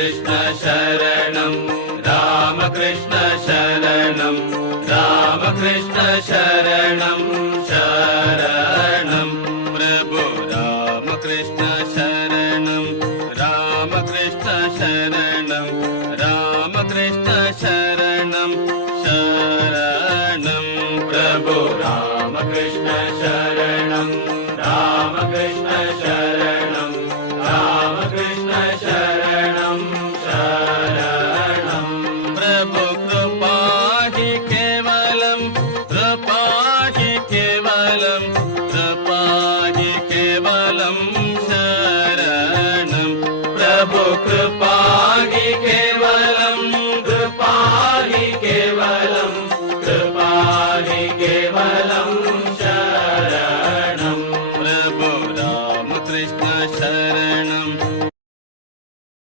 कृष्ण शरणं रामकृष्ण शरणं रामकृष्ण शरणं शरणं प्रभु रामकृष्ण शरणं रामकृष्ण शरणं रामकृष्ण शरणं शरणं प्रभु रामकृष्ण शरणं रामकृष्ण शरणं रामकृष्ण शरणं शरणं प्रभु कृपा हि केवलं कृपा हि केवलं कृपा हि केवलं शरणं प्रभु कृपा